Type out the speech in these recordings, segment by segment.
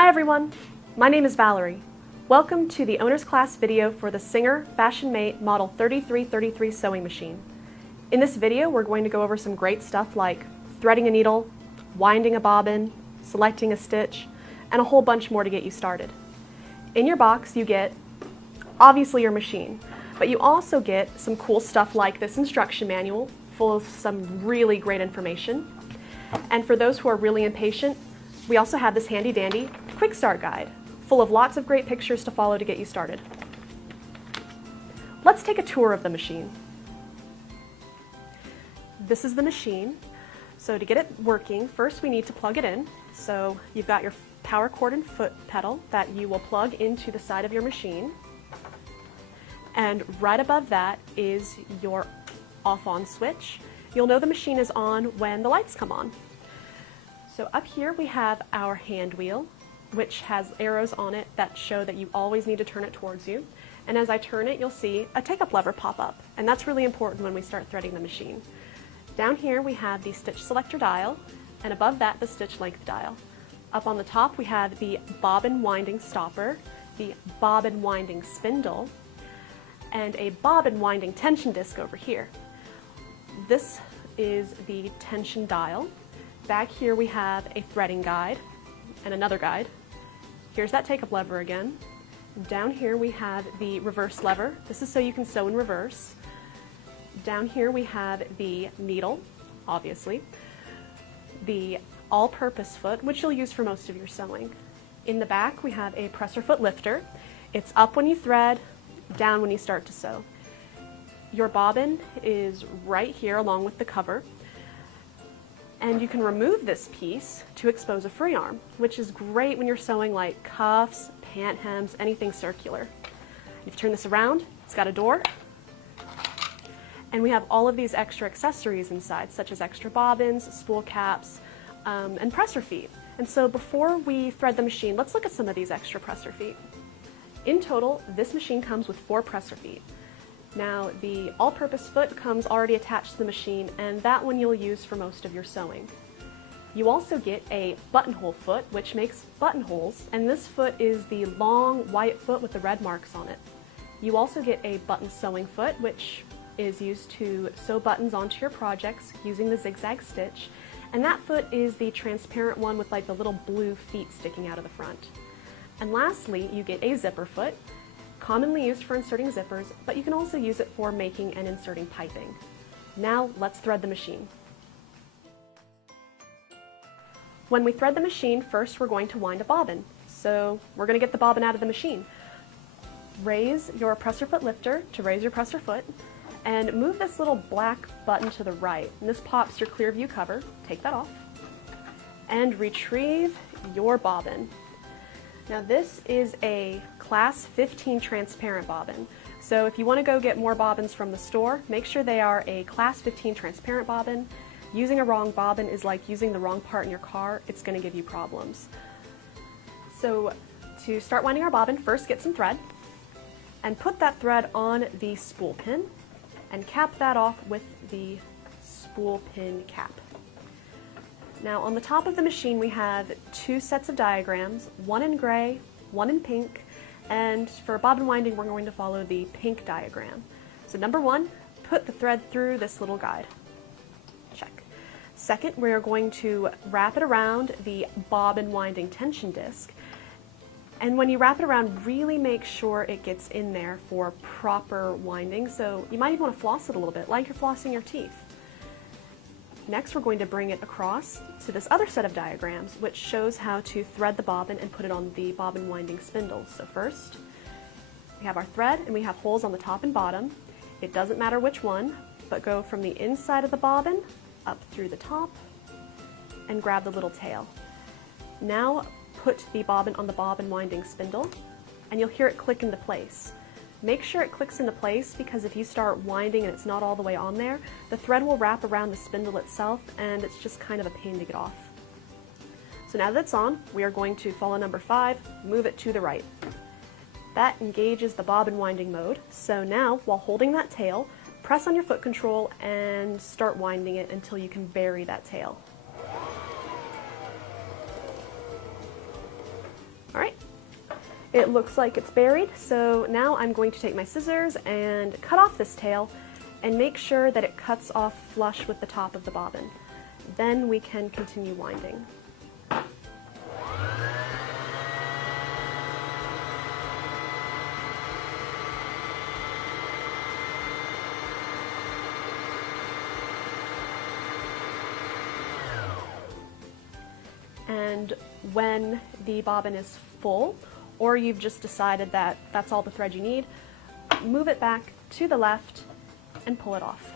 Hi everyone, my name is Valerie. Welcome to the owner's class video for the Singer Fashion Mate Model 3333 sewing machine. In this video we're going to go over some great stuff like threading a needle, winding a bobbin, selecting a stitch, and a whole bunch more to get you started. In your box you get obviously your machine, but you also get some cool stuff like this instruction manual full of some really great information. And for those who are really impatient, we also have this handy dandy quick start guide full of lots of great pictures to follow to get you started. Let's take a tour of the machine. This is the machine. So to get it working, first we need to plug it in. So you've got your power cord and foot pedal that you will plug into the side of your machine. And right above that is your off-on switch. You'll know the machine is on when the lights come on. So up here we have our hand wheel, which has arrows on it that show that you always need to turn it towards you. And as I turn it, you'll see a take-up lever pop up, and that's really important when we start threading the machine. Down here we have the stitch selector dial, and above that the stitch length dial. Up on the top we have the bobbin winding stopper, the bobbin winding spindle, and a bobbin winding tension disc over here. This is the tension dial. Back here we have a threading guide and another guide. Here's that take-up lever again. Down here we have the reverse lever. This is so you can sew in reverse. Down here we have the needle, obviously. The all-purpose foot, which you'll use for most of your sewing. In the back we have a presser foot lifter. It's up when you thread, down when you start to sew. Your bobbin is right here along with the cover. And you can remove this piece to expose a free arm, which is great when you're sewing like cuffs, pant hems, anything circular. If you turn this around, it's got a door. And we have all of these extra accessories inside, such as extra bobbins, spool caps, and presser feet. And so before we thread the machine, let's look at some of these extra presser feet. In total, this machine comes with 4 presser feet. Now, the all-purpose foot comes already attached to the machine, and that one you'll use for most of your sewing. You also get a buttonhole foot, which makes buttonholes, and this foot is the long white foot with the red marks on it. You also get a button sewing foot, which is used to sew buttons onto your projects using the zigzag stitch, and that foot is the transparent one with like the little blue feet sticking out of the front. And lastly, you get a zipper foot, commonly used for inserting zippers, but you can also use it for making and inserting piping. Now let's thread the machine. When we thread the machine, first we're going to wind a bobbin. So we're going to get the bobbin out of the machine. Raise your presser foot lifter to raise your presser foot, and move this little black button to the right. And this pops your clear view cover. Take that off. And retrieve your bobbin. Now this is a class 15 transparent bobbin. So if you want to go get more bobbins from the store, make sure they are a class 15 transparent bobbin. Using a wrong bobbin is like using the wrong part in your car. It's going to give you problems. So to start winding our bobbin, first get some thread and put that thread on the spool pin and cap that off with the spool pin cap. Now on the top of the machine we have 2 sets of diagrams, one in gray, one in pink, and for bobbin winding we're going to follow the pink diagram. So number 1, put the thread through this little guide. Check. Second, we're going to wrap it around the bobbin winding tension disc, and when you wrap it around, really make sure it gets in there for proper winding. So you might even want to floss it a little bit, like you're flossing your teeth. Next, we're going to bring it across to this other set of diagrams, which shows how to thread the bobbin and put it on the bobbin winding spindle. So first, we have our thread and we have holes on the top and bottom. It doesn't matter which one, but go from the inside of the bobbin up through the top and grab the little tail. Now put the bobbin on the bobbin winding spindle and you'll hear it click into place. Make sure it clicks into place because if you start winding and it's not all the way on there, the thread will wrap around the spindle itself and it's just kind of a pain to get off. So now that it's on, we are going to follow number 5, move it to the right. That engages the bobbin winding mode. So now, while holding that tail, press on your foot control and start winding it until you can bury that tail. All right, it looks like it's buried, so now I'm going to take my scissors and cut off this tail and make sure that it cuts off flush with the top of the bobbin. Then we can continue winding. And when the bobbin is full, or you've just decided that that's all the thread you need, move it back to the left and pull it off.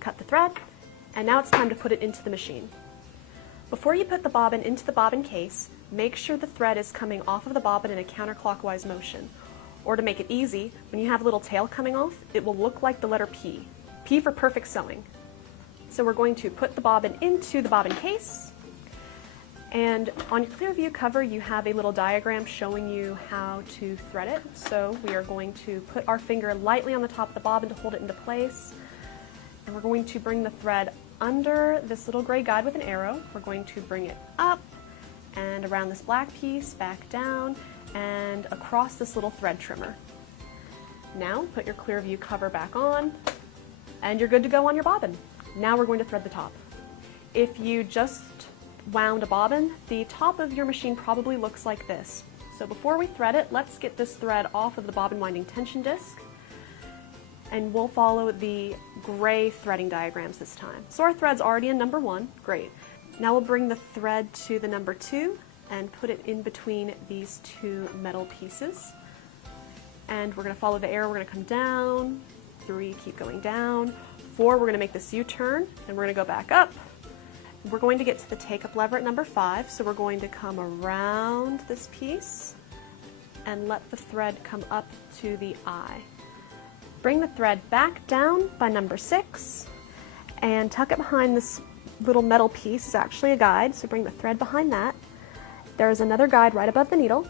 Cut the thread, and now it's time to put it into the machine. Before you put the bobbin into the bobbin case, make sure the thread is coming off of the bobbin in a counterclockwise motion. Or to make it easy, when you have a little tail coming off, it will look like the letter P. P for perfect sewing. So we're going to put the bobbin into the bobbin case, and on your clear view cover you have a little diagram showing you how to thread it. So we are going to put our finger lightly on the top of the bobbin to hold it into place, and we're going to bring the thread under this little gray guide with an arrow. We're going to bring it up and around this black piece, back down, and across this little thread trimmer. Now put your clear view cover back on, and you're good to go on your bobbin. Now we're going to thread the top. If you just wound a bobbin, the top of your machine probably looks like this. So before we thread it, let's get this thread off of the bobbin winding tension disc, and we'll follow the gray threading diagrams this time. So our thread's already in number 1, great. Now we'll bring the thread to the number 2 and put it in between these 2 metal pieces. And we're going to follow the arrow, we're going to come down, 3, keep going down, 4, we're going to make this U-turn, and we're going to go back up. We're going to get to the take-up lever at number 5, so we're going to come around this piece and let the thread come up to the eye. Bring the thread back down by number 6 and tuck it behind this little metal piece. It's actually a guide, so bring the thread behind that. There's another guide right above the needle.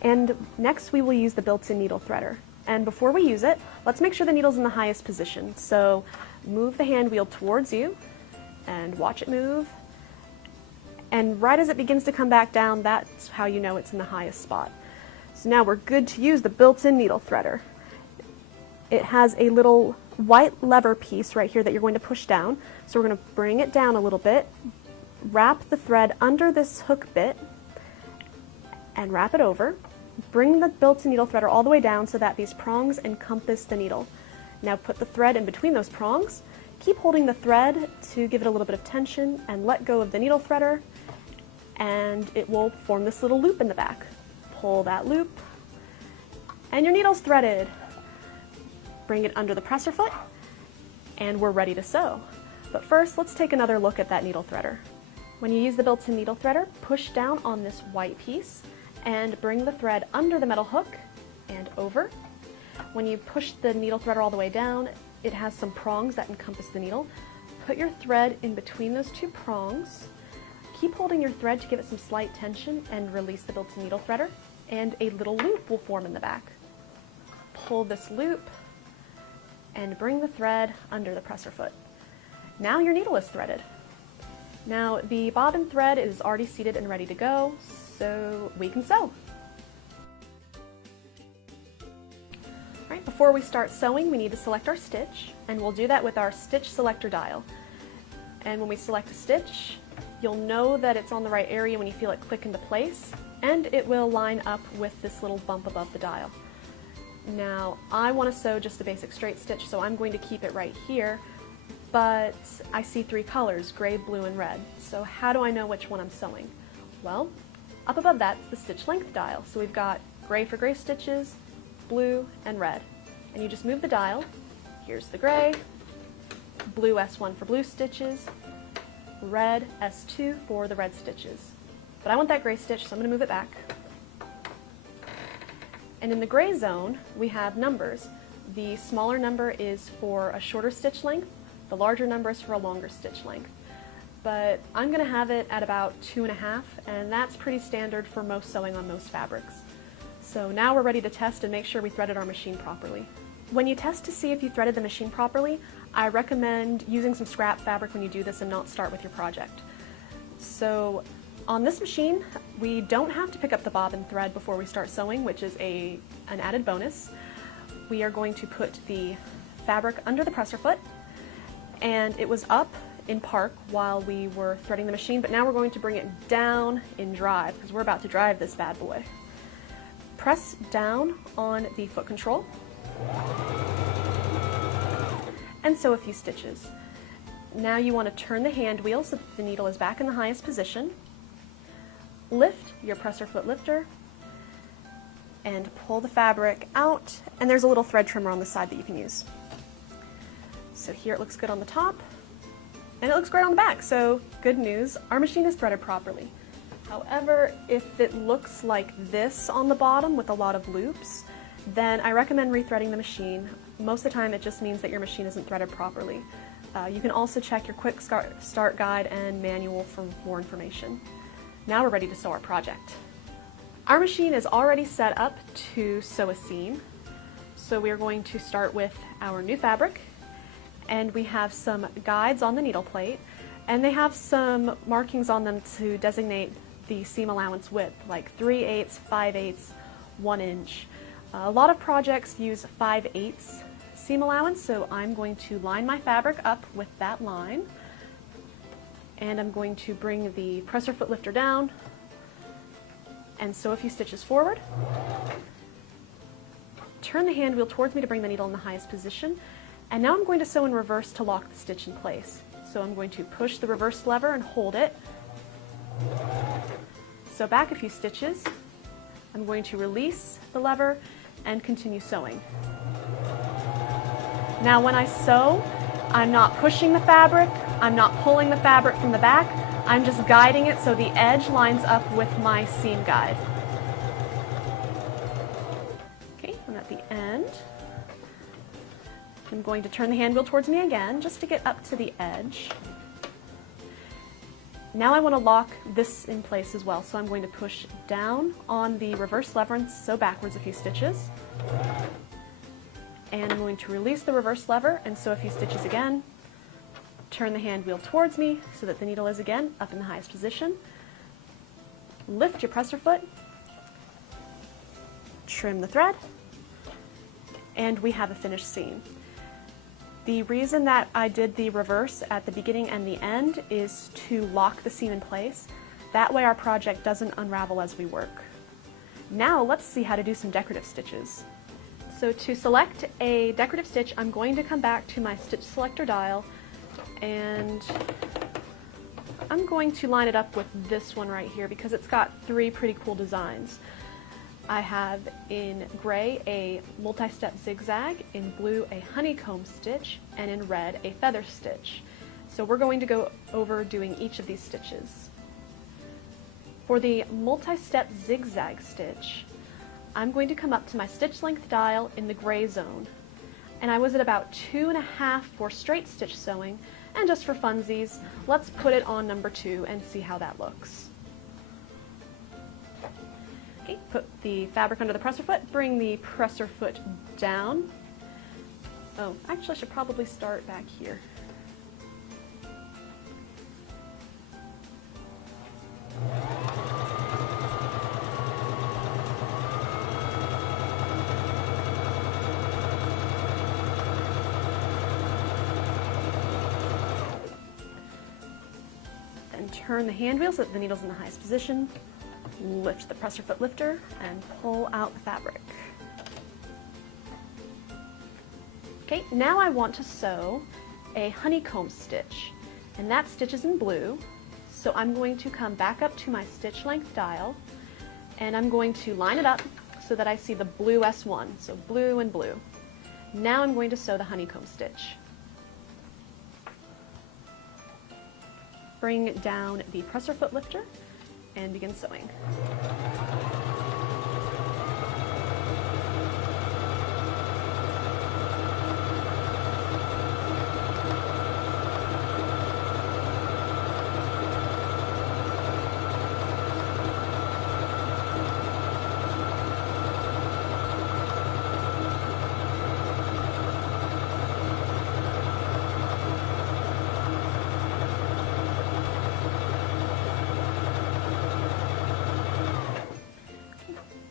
And next we will use the built-in needle threader. And before we use it, let's make sure the needle's in the highest position. So move the hand wheel towards you and watch it move. And right as it begins to come back down, that's how you know it's in the highest spot. So now we're good to use the built-in needle threader. It has a little white lever piece right here that you're going to push down. So we're going to bring it down a little bit, wrap the thread under this hook bit, and wrap it over. Bring the built-in needle threader all the way down so that these prongs encompass the needle. Now put the thread in between those prongs. Keep holding the thread to give it a little bit of tension, and let go of the needle threader, and it will form this little loop in the back. Pull that loop, and your needle's threaded. Bring it under the presser foot, and we're ready to sew. But first, let's take another look at that needle threader. When you use the built-in needle threader, push down on this white piece and bring the thread under the metal hook and over. When you push the needle threader all the way down, it has some prongs that encompass the needle. Put your thread in between those 2 prongs. Keep holding your thread to give it some slight tension and release the built-in needle threader, and a little loop will form in the back. Pull this loop and bring the thread under the presser foot. Now your needle is threaded. Now the bobbin thread is already seated and ready to go, so we can sew. All right, before we start sewing, we need to select our stitch, and we'll do that with our stitch selector dial. And when we select a stitch, you'll know that it's on the right area when you feel it click into place, and it will line up with this little bump above the dial. Now, I want to sew just a basic straight stitch, so I'm going to keep it right here, but I see 3 colors, gray, blue, and red. So how do I know which one I'm sewing? Well, up above that's the stitch length dial. So we've got gray for gray stitches, blue, and red. And you just move the dial. Here's the gray, blue S1 for blue stitches, red S2 for the red stitches. But I want that gray stitch, so I'm going to move it back. And in the gray zone, we have numbers. The smaller number is for a shorter stitch length, the larger number is for a longer stitch length. But I'm going to have it at about 2.5, and that's pretty standard for most sewing on most fabrics. So now we're ready to test and make sure we threaded our machine properly. When you test to see if you threaded the machine properly, I recommend using some scrap fabric when you do this and not start with your project. So on this machine, we don't have to pick up the bobbin thread before we start sewing, which is an added bonus. We are going to put the fabric under the presser foot, and it was up in park while we were threading the machine, but now we're going to bring it down in drive because we're about to drive this bad boy. Press down on the foot control and sew a few stitches. Now you want to turn the hand wheel so that the needle is back in the highest position. Lift your presser foot lifter and pull the fabric out, and there's a little thread trimmer on the side that you can use. So here it looks good on the top, and it looks great on the back, so good news, our machine is threaded properly. However, if it looks like this on the bottom with a lot of loops, then I recommend rethreading the machine. Most of the time it just means that your machine isn't threaded properly. You can also check your quick start guide and manual for more information. Now we're ready to sew our project. Our machine is already set up to sew a seam, so we are going to start with our new fabric, and we have some guides on the needle plate, and they have some markings on them to designate the seam allowance width, like 3/8, 5/8, 1 inch. A lot of projects use 5/8 seam allowance, so I'm going to line my fabric up with that line, and I'm going to bring the presser foot lifter down and sew a few stitches forward. Turn the hand wheel towards me to bring the needle in the highest position, and now I'm going to sew in reverse to lock the stitch in place. So I'm going to push the reverse lever and hold it. Sew back a few stitches. I'm going to release the lever and continue sewing. Now when I sew, I'm not pushing the fabric, I'm not pulling the fabric from the back, I'm just guiding it so the edge lines up with my seam guide. Okay, I'm at the end. I'm going to turn the hand wheel towards me again just to get up to the edge. Now I want to lock this in place as well, so I'm going to push down on the reverse lever and sew backwards a few stitches. And I'm going to release the reverse lever and sew a few stitches again. Turn the hand wheel towards me so that the needle is again up in the highest position. Lift your presser foot, trim the thread, and we have a finished seam. The reason that I did the reverse at the beginning and the end is to lock the seam in place. That way our project doesn't unravel as we work. Now let's see how to do some decorative stitches. So to select a decorative stitch, I'm going to come back to my stitch selector dial, and I'm going to line it up with this one right here because it's got 3 pretty cool designs. I have in gray a multi-step zigzag, in blue a honeycomb stitch, and in red a feather stitch. So we're going to go over doing each of these stitches. For the multi-step zigzag stitch, I'm going to come up to my stitch length dial in the gray zone, and I was at about 2.5 for straight stitch sewing, and just for funsies, let's put it on number 2 and see how that looks. Okay, put the fabric under the presser foot, bring the presser foot down. Oh, actually I should probably start back here. Then turn the hand wheel so that the needle's in the highest position. Lift the presser foot lifter and pull out the fabric. Okay, now I want to sew a honeycomb stitch, and that stitch is in blue. So I'm going to come back up to my stitch length dial, and I'm going to line it up so that I see the blue S1, so blue and blue. Now I'm going to sew the honeycomb stitch. Bring down the presser foot lifter and begin sewing.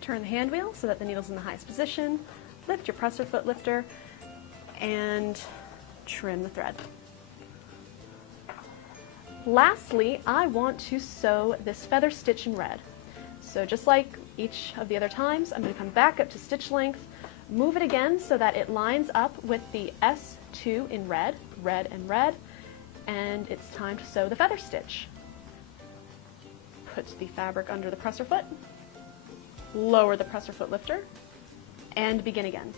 Turn the hand wheel so that the needle's in the highest position, lift your presser foot lifter, and trim the thread. Lastly, I want to sew this feather stitch in red. So just like each of the other times, I'm going to come back up to stitch length, move it again so that it lines up with the S2 in red, red and red, and it's time to sew the feather stitch. Put the fabric under the presser foot, lower the presser foot lifter, and begin again.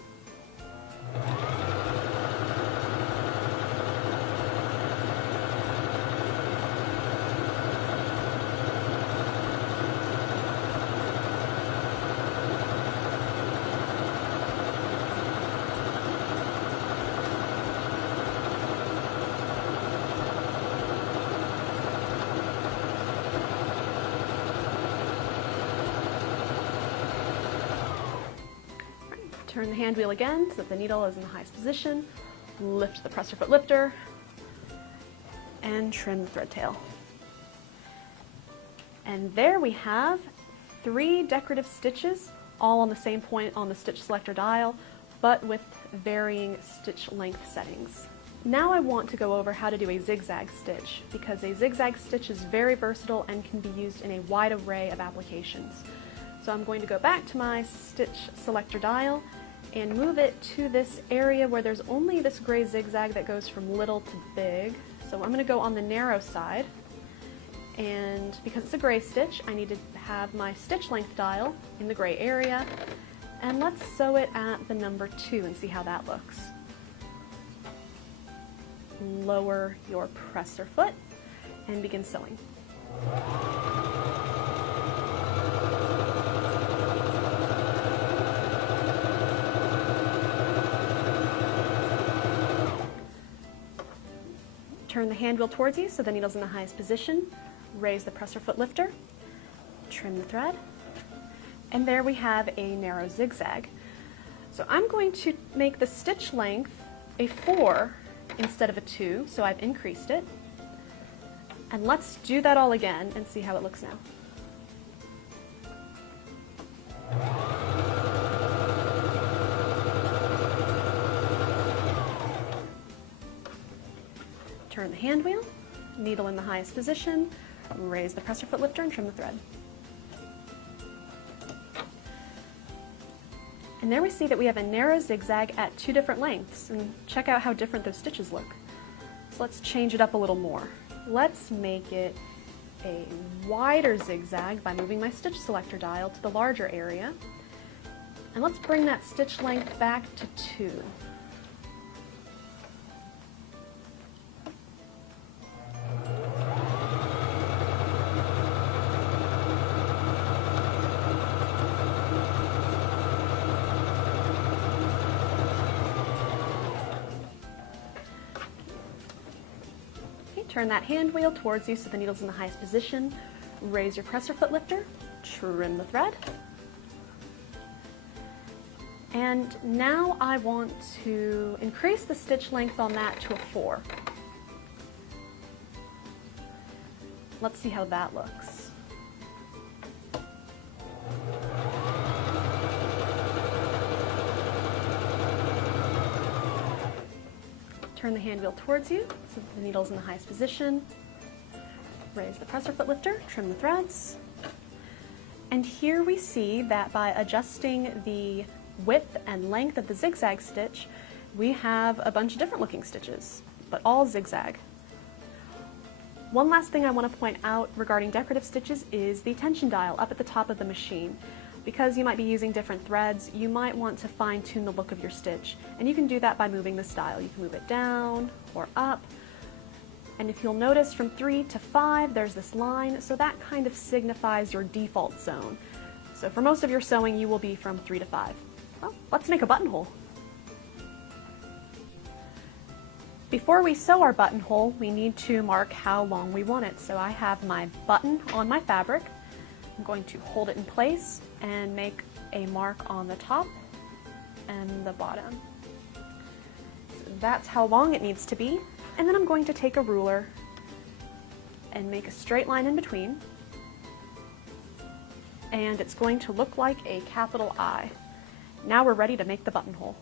Turn the hand wheel again so that the needle is in the highest position, lift the presser foot lifter, and trim the thread tail. And there we have 3 decorative stitches, all on the same point on the stitch selector dial, but with varying stitch length settings. Now I want to go over how to do a zigzag stitch, because a zigzag stitch is very versatile and can be used in a wide array of applications. So I'm going to go back to my stitch selector dial and move it to this area where there's only this gray zigzag that goes from little to big. So I'm going to go on the narrow side, and because it's a gray stitch, I need to have my stitch length dial in the gray area, and let's sew it at the number 2 and see how that looks. Lower your presser foot and begin sewing. Turn the hand wheel towards you so the needle's in the highest position. Raise the presser foot lifter, trim the thread, and there we have a narrow zigzag. So I'm going to make the stitch length a 4 instead of a 2, so I've increased it. And let's do that all again and see how it looks now. Turn the hand wheel, needle in the highest position, raise the presser foot lifter and trim the thread. And there we see that we have a narrow zigzag at 2 different lengths, and check out how different those stitches look. So let's change it up a little more. Let's make it a wider zigzag by moving my stitch selector dial to the larger area, and let's bring that stitch length back to 2. Turn that hand wheel towards you so the needle's in the highest position. Raise your presser foot lifter, trim the thread. And now I want to increase the stitch length on that to a 4. Let's see how that looks. Turn the hand wheel towards you so that the needle's in the highest position. Raise the presser foot lifter, trim the threads. And here we see that by adjusting the width and length of the zigzag stitch, we have a bunch of different looking stitches, but all zigzag. One last thing I want to point out regarding decorative stitches is the tension dial up at the top of the machine. Because you might be using different threads, you might want to fine-tune the look of your stitch, and you can do that by moving this dial. You can move it down or up, and if you'll notice from 3 to 5 there's this line, so that kind of signifies your default zone. So for most of your sewing you will be from 3 to 5. Well, let's make a buttonhole. Before we sew our buttonhole, we need to mark how long we want it. So I have my button on my fabric. I'm going to hold it in place and make a mark on the top and the bottom. So that's how long it needs to be. And then I'm going to take a ruler and make a straight line in between. and it's going to look like a capital I. Now we're ready to make the buttonhole.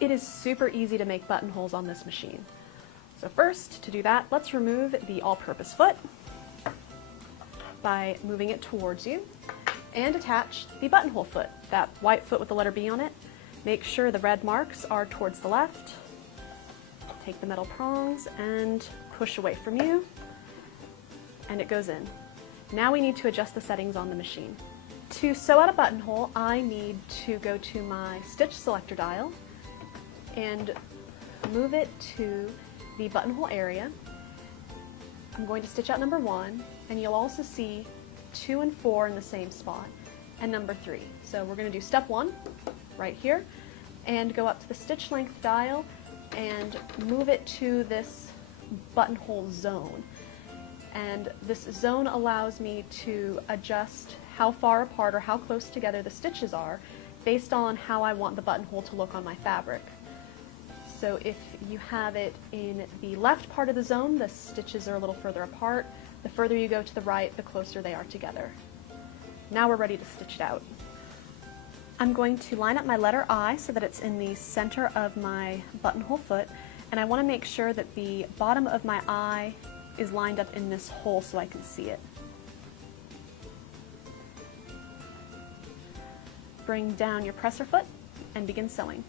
It is super easy to make buttonholes on this machine. So first, to do that, let's remove the all-purpose foot by moving it towards you, and attach the buttonhole foot, that white foot with the letter B on it. Make sure the red marks are towards the left. Take the metal prongs and push away from you, and it goes in. Now we need to adjust the settings on the machine. To sew out a buttonhole, I need to go to my stitch selector dial and move it to the buttonhole area. I'm going to stitch out number 1, and you'll also see 2 and 4 in the same spot, and number 3. So we're going to do step 1 right here, and go up to the stitch length dial and move it to this buttonhole zone. And this zone allows me to adjust how far apart or how close together the stitches are based on how I want the buttonhole to look on my fabric. So if you have it in the left part of the zone, the stitches are a little further apart. The further you go to the right, the closer they are together. Now we're ready to stitch it out. I'm going to line up my letter I so that it's in the center of my buttonhole foot, and I want to make sure that the bottom of my I is lined up in this hole so I can see it. Bring down your presser foot and begin sewing.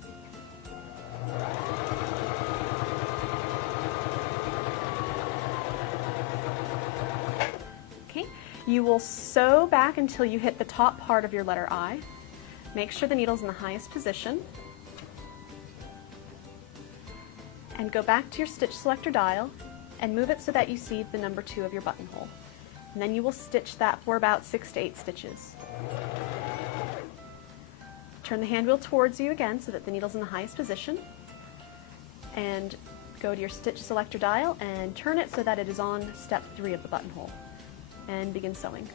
Okay, you will sew back until you hit the top part of your letter I. Make sure the needle's in the highest position. And go back to your stitch selector dial and move it so that you see the number 2 of your buttonhole. And then you will stitch that for about 6 to 8 stitches. Turn the hand wheel towards you again so that the needle's in the highest position. And go to your stitch selector dial and turn it so that it is on step 3 of the buttonhole. And begin sewing.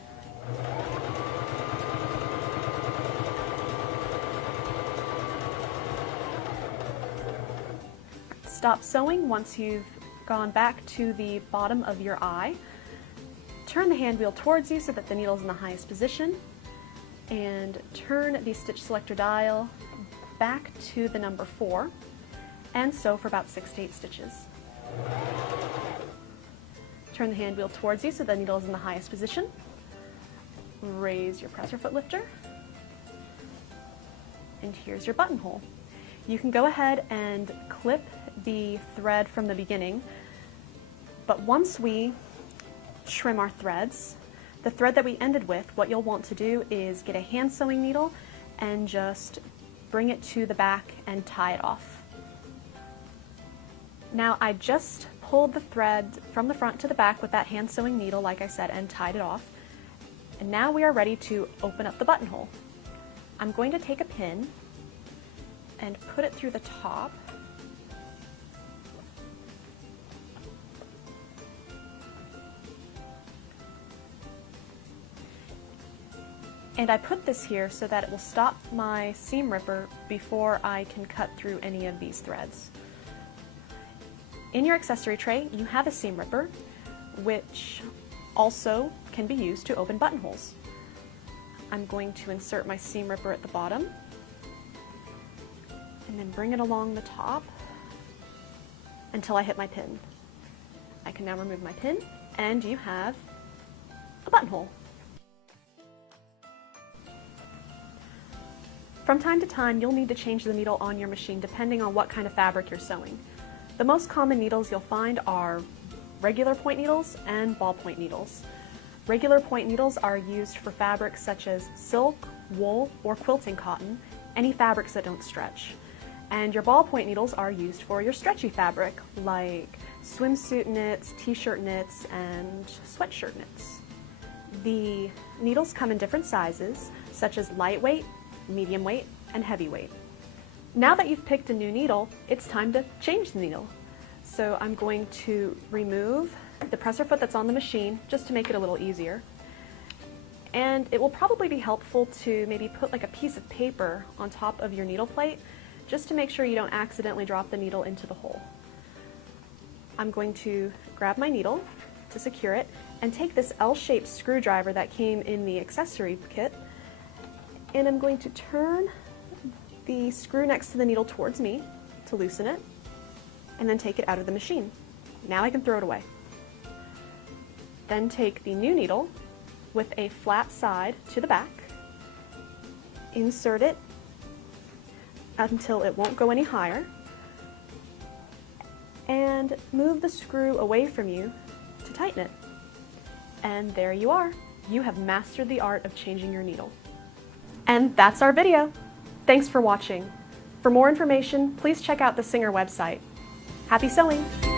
Stop sewing once you've gone back to the bottom of your I. Turn the hand wheel towards you so that the needle's in the highest position, and turn the stitch selector dial back to the number 4 and sew for about 6 to 8 stitches. Turn the hand wheel towards you so the needle is in the highest position. Raise your presser foot lifter, and here's your buttonhole. You can go ahead and clip the thread from the beginning, but once we trim our threads, the thread that we ended with, what you'll want to do is get a hand sewing needle and just bring it to the back and tie it off. Now I just pulled the thread from the front to the back with that hand sewing needle, like I said, and tied it off. And now we are ready to open up the buttonhole. I'm going to take a pin and put it through the top. And I put this here so that it will stop my seam ripper before I can cut through any of these threads. In your accessory tray, you have a seam ripper, which also can be used to open buttonholes. I'm going to insert my seam ripper at the bottom, and then bring it along the top until I hit my pin. I can now remove my pin, and you have a buttonhole. From time to time, you'll need to change the needle on your machine depending on what kind of fabric you're sewing. The most common needles you'll find are regular point needles and ballpoint needles. Regular point needles are used for fabrics such as silk, wool, or quilting cotton, any fabrics that don't stretch. And your ballpoint needles are used for your stretchy fabric, like swimsuit knits, t-shirt knits, and sweatshirt knits. The needles come in different sizes, such as lightweight, medium weight, and heavyweight. Now that you've picked a new needle, it's time to change the needle. So I'm going to remove the presser foot that's on the machine just to make it a little easier. And it will probably be helpful to maybe put like a piece of paper on top of your needle plate just to make sure you don't accidentally drop the needle into the hole. I'm going to grab my needle to secure it and take this L-shaped screwdriver that came in the accessory kit, and I'm going to turn the screw next to the needle towards me to loosen it, and then take it out of the machine. Now I can throw it away. Then take the new needle with a flat side to the back, insert it until it won't go any higher, and move the screw away from you to tighten it. And there you are. You have mastered the art of changing your needle. And that's our video. Thanks for watching. For more information, please check out the Singer website. Happy sewing!